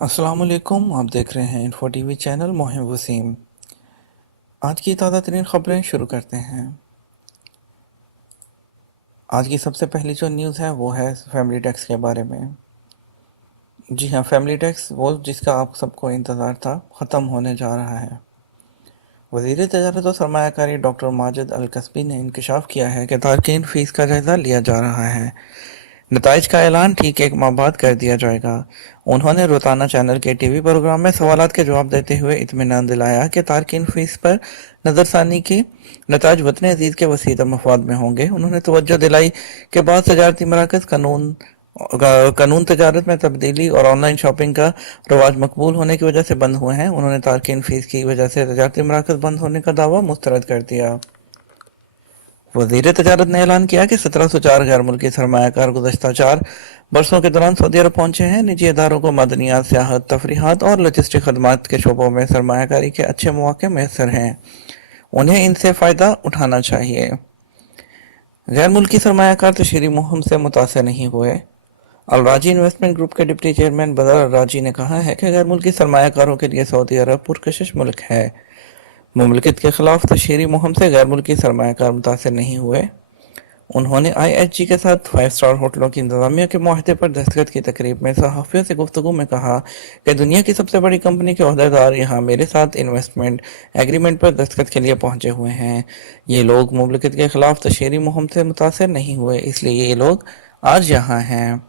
अस्सलाम वालेकुम। आप देख रहे हैं इन्फो टीवी चैनल मोहिम वसीम। आज की ताज़ा तरीन खबरें शुरू करते हैं। आज की सबसे पहली जो न्यूज़ है वो है फैमिली टैक्स के बारे में। जी हाँ, फैमिली टैक्स वो जिसका आप सबको इंतज़ार था, ख़त्म होने जा रहा है। वज़ीर तजारत और सरमायाकारी डॉक्टर माजिद अल कस्बी ने इंकशाफ किया है कि तारकीन फ़ीस का जायज़ा लिया जा रहा है। नताइज का ऐलान ठीक एक माह बाद कर दिया जाएगा। उन्होंने रोजाना चैनल के टीवी प्रोग्राम में सवालात के जवाब देते हुए इत्मीनान दिलाया कि तारकीन फीस पर नज़रसानी के नताज वतन अजीज के वसीत मफाद में होंगे। उन्होंने तवज्जो दिलाई कि बाद तजारती मराकज़ कानून तजारत में तब्दीली और ऑनलाइन शॉपिंग का रवाज मकबूल होने की वजह से बंद हुए हैं। उन्होंने तारकीन फीस की वजह से तजारती मराकज़ बंद होने का दावा मुस्तरद कर दिया। वज़ीर तजारत ने ऐलान किया कि 1704 गैर मुल्की सरमायाकार गुज़श्ता 4 बरसों के दौरान सऊदी अरब पहुंचे हैं। निजी इदारों को मदनियात, सियाहत, तफरीहात और लॉजिस्टिक खदमात के शोबों में सरमायाकारी के अच्छे मौके मैसर हैं। उन्हें इनसे फ़ायदा उठाना चाहिए। गैर मुल्की सरमायाकार तशहीरी मुहिम से मुतासर नहीं हुए। अल राजी इन्वेस्टमेंट ग्रुप के डिप्टी चेयरमैन बदर अल राजी ने कहा है कि गैर मुल्की सरमायाकारों के लिए सऊदी अरब पुरकशिश मुल्क है। मुमलिकत के खिलाफ तशहीरी मुहिम से गैर मुल्की सरमायाकार मुतासर नहीं हुए। उन्होंने IHG के साथ 5 स्टार होटलों की इंतजामिया के मुआहदे पर दस्तखत की तकरीब में सहाफ़ियों से गुफ्तगू में कहा कि दुनिया की सबसे बड़ी कंपनी के ओहदेदार यहाँ मेरे साथ इन्वेस्टमेंट एग्रीमेंट पर दस्तखत के लिए पहुंचे हुए हैं। ये लोग मुमलिकत के खिलाफ तशहीरी मुहिम से मुतासर नहीं हुए, इसलिए ये लोग आज यहाँ हैं।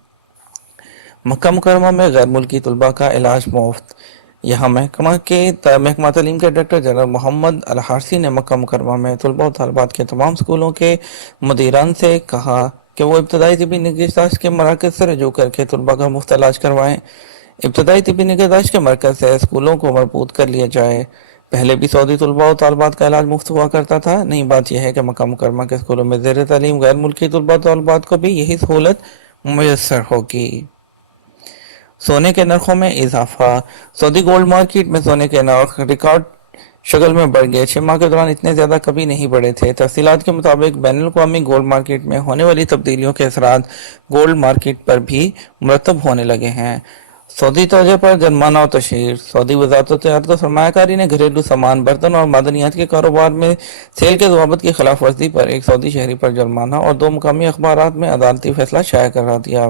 मक्का मुकरमा में गैर मुल्की तलबा का इलाज मुफ्त। यहाँ महकमा तालीम के डायरेक्टर जनरल मोहम्मद अल हारसी ने मक्का मुकरमा में तलबा और तालबात के तमाम स्कूलों के मुदीरान से कहा कि वो इब्तदाई तिबी निगहदाश्त के मराकज़ से रजू करके तलबा का मुफ्त इलाज करवाएं। इब्तदाई तिबी निगहदाश्त के मरकज़ से स्कूलों को मरबूत कर लिया जाए। पहले भी सऊदी तलबा और तालबात का इलाज मुफ्त हुआ करता था। नई बात यह है कि मक्का मुकरमा के स्कूलों में ज़ेर तालीम गैर मुल्की तलबा और तालबात को भी यही सहूलत मुयस्सर होगी। सोने के नरखों में इजाफा। सऊदी गोल्ड मार्केट में सोने के नर्ख रिकॉर्ड शक्ल में बढ़ गए। 6 माह के दौरान इतने ज्यादा कभी नहीं बढ़े थे। तफसीलात के मुताबिक बैनुल अक़वामी गोल्ड मार्केट में होने वाली तब्दीलियों के असरात गोल्ड मार्केट पर भी मुरतब होने लगे हैं। सऊदी तोजे पर जुर्माना और तशहीर। सऊदी वज़ारत तजारत और सरमायाकारी ने घरेलू सामान, बर्तन और मादनियात के कारोबार में सेल के ज़वाबित की खिलाफ वर्जी पर एक सऊदी शहरी पर जुर्माना और 2 मुकामी अखबारात में अदालती फैसला शाया करा दिया।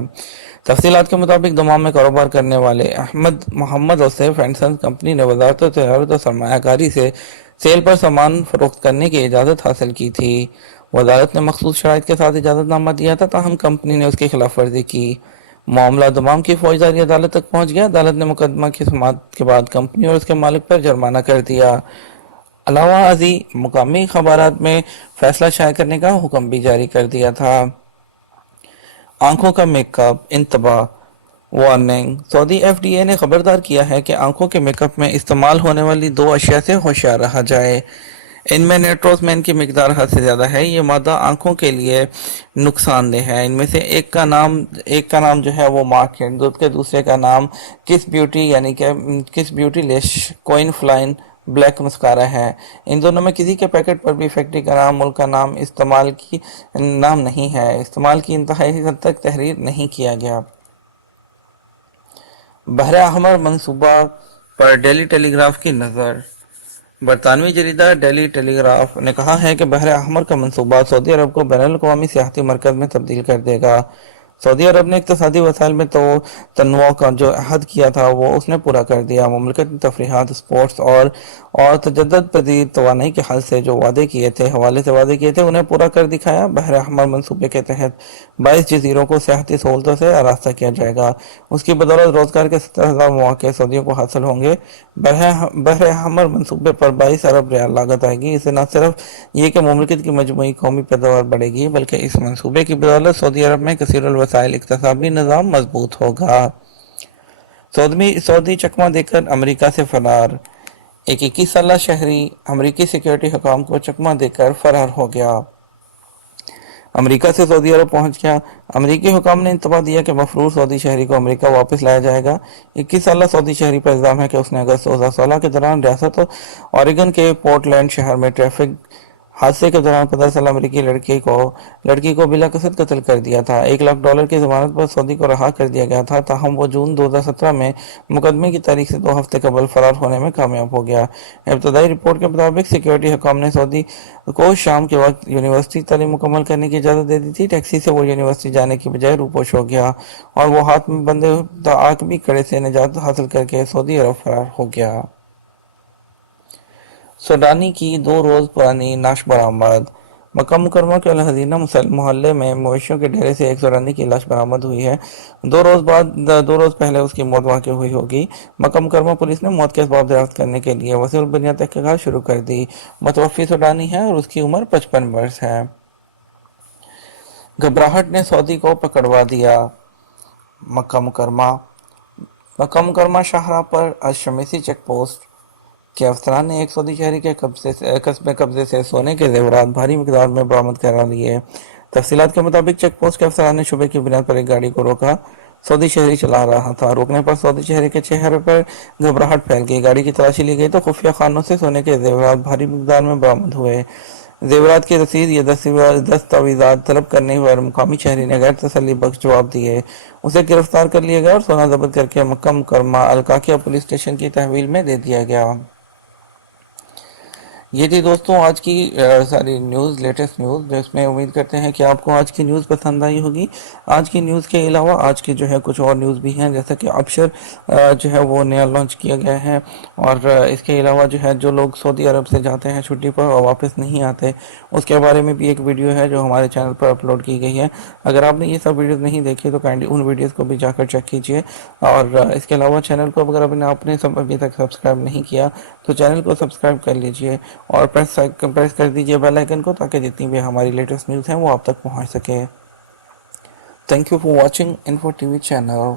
तफसीलात के मुताबिक दमाम में कारोबार करने वाले अहमद मोहम्मद और सैफ एंड सन्स कंपनी ने वज़ारत तजारत और सरमायाकारी से सेल पर सामान फरोख्त करने की इजाज़त हासिल की थी। वज़ारत ने मखसूस शराइत के साथ इजाज़तनामा दिया था, ताहम कंपनी ने उसकी खिलाफ वर्जी की। मामला दमाम की फौजदारी अदालत तक पहुंच गया। अदालत ने मुकदमा की समाअत के बाद कंपनी और उसके मालिक पर जुर्माना कर दिया। अलावा अजी मुकामी खबरात में फैसला शाया करने का हुक्म भी जारी कर दिया था। आंखों का मेकअप इंतबाह। वार्निंग। सऊदी FDA ने खबरदार किया है कि आंखों के मेकअप में इस्तेमाल होने वाली 2 अशिया से होशियार रहा जाए। इनमें नाइट्रोसमैन की मिकदार हद से ज़्यादा है। ये मादा आंखों के लिए नुकसानदेह है। इनमें से एक का नाम जो है वो मार्क है, जबकि दूसरे का नाम किस ब्यूटी यानी कि किस beauty leash coin फ्लाइन black mascara है। इन दोनों में किसी के पैकेट पर भी फैक्ट्री का नाम, मुल्क का नाम, इस्तेमाल की नाम नहीं है। इस्तेमाल की इंतहाई हद तक तहरीर नहीं किया गया। बहर अहमर मंसूबा पर डेली टेलीग्राफ की नज़र। बरतानवी जरीदा डेली टेलीग्राफ ने कहा है कि बहर अहमर का मंसूबा सऊदी अरब को बैनुल अक़वामी सियाहती मरकज़ में तब्दील कर देगा। सऊदी अरब ने इक़्तिसादी वसाइल में तो तनव्वुअ का जो अहद किया था वो उसने पूरा कर दिया। मुमलिकत में तफरीहात, स्पोर्ट्स और तजद्दुद पज़ीर तवानाई के हल से जो वादे किए थे, हवाले से वादे किए थे, उन्हें पूरा कर दिखाया। बहर अहमर मंसूबे के तहत 22 जजीरों को सियाहती सहूलतों से आरास्ता किया जाएगा। उसकी बदौलत रोजगार के 70,000 मौके सऊदियों को हासिल होंगे। बहर अहमर मंसूबे पर 22 अरब रियाल लागत आएगी। इससे न सिर्फ ये कि मुमलिकत की मजमूई कौमी पैदावार बढ़ेगी, बल्कि इस मंसूबे की बदौलत सऊदी अरब में कसीरुल वसाइल इक्तसाबी निज़ाम मजबूत होगा। सऊदी चकमा देकर अमेरिका से फरार। एक 21 साला शहरी अमेरिकी सिक्योरिटी हुकाम को चकमा देकर फरार हो गया। अमेरिका से सऊदी अरब पहुंच गया। अमेरिकी हुकाम ने इंतबाह दिया कि मफरूर सऊदी शहरी को अमेरिका वापस लाया जाएगा। 21 साला सऊदी शहरी पर इल्ज़ाम है कि उसने अगस्त 2016 के दौरान रियासत ऑरेगन के पोर्टलैंड शहर में ट्रैफिक حادثے کے دوران پتہ چلا امریکی لڑکی کو بلا قصد قتل کر دیا تھا۔ $1,00,000 کی ضمانت پر سعودی کو رہا کر دیا گیا تھا، تاہم وہ جون 2017 میں مقدمے کی تاریخ سے 2 ہفتے قبل فرار ہونے میں کامیاب ہو گیا۔ ابتدائی رپورٹ کے مطابق سیکیورٹی حکام نے سعودی کو شام کے وقت یونیورسٹی تعلیم مکمل کرنے کی اجازت دے دی تھی۔ ٹیکسی سے وہ یونیورسٹی جانے کی بجائے روپوش ہو گیا اور وہ ہاتھ میں بندھے تعاقبی کڑے سے نجات حاصل کر کے سعودی عرب فرار ہو گیا۔ سوڈانی کی 2 روز پرانی نعش برآمد۔ مکہ مکرمہ کے الحزینہ محلے میں مویشیوں کے ڈیرے سے ایک سوڈانی کی لاش برآمد ہوئی ہے۔ 2 روز پہلے اس کی موت واقع ہوئی ہوگی۔ مکہ مکرمہ پولیس نے موت کے اسباب دریافت کرنے کے لیے وسیع البنیہ تحقیقات شروع کر دی۔ متوفی سوڈانی ہے اور اس کی عمر 55 برس ہے۔ گھبراہٹ نے سعودی کو پکڑوا دیا۔ مکہ مکرمہ شاہراہ پر الشمیسی چیک پوسٹ کے افسران نے ایک سعودی شہری کے قبضے سے سونے کے زیورات بھاری مقدار میں برآمد کرا لیے۔ تفصیلات کے مطابق چیک پوسٹ کے افسران نے شبے کی بنیاد پر ایک گاڑی کو روکا۔ سعودی شہری چلا رہا تھا۔ روکنے پر سعودی شہری کے چہرے پر گھبراہٹ پھیل گئی۔ گاڑی کی تلاشی لی گئی تو خفیہ خانوں سے سونے کے زیورات بھاری مقدار میں برآمد ہوئے۔ زیورات کی رسید یا دستاویزات طلب کرنے پر مقامی شہری نے غیر تسلی بخش جواب دیے۔ اسے گرفتار کر لیا گیا اور سونا ضبط کر کے مکہ مکرمہ الکاکیہ پولیس اسٹیشن کی تحویل میں دے دیا گیا۔ یہ تھی دوستوں آج کی ساری نیوز، لیٹسٹ نیوز، جس میں امید کرتے ہیں کہ آپ کو آج کی نیوز پسند آئی ہوگی۔ آج کی نیوز کے علاوہ آج کی کچھ اور نیوز بھی ہیں، جیسا کہ ابشر وہ نیا لانچ کیا گیا ہے، اور اس کے علاوہ جو لوگ سعودی عرب سے جاتے ہیں چھٹی پر اور واپس نہیں آتے، اس کے بارے میں بھی ایک ویڈیو ہے جو ہمارے چینل پر اپلوڈ کی گئی ہے۔ اگر آپ نے یہ سب ویڈیوز نہیں دیکھی تو کائنڈلی ان ویڈیوز کو بھی جا کر چیک کیجیے، اور اس کے علاوہ چینل کو اگر آپ نے ابھی تک سبسکرائب نہیں کیا تو چینل کو سبسکرائب کر لیجیے اور پریس کر دیجیے بیل آئیکن کو، تاکہ جتنی بھی ہماری لیٹسٹ نیوز ہیں وہ آپ تک پہنچ سکے۔ Thank you for watching info T V channel.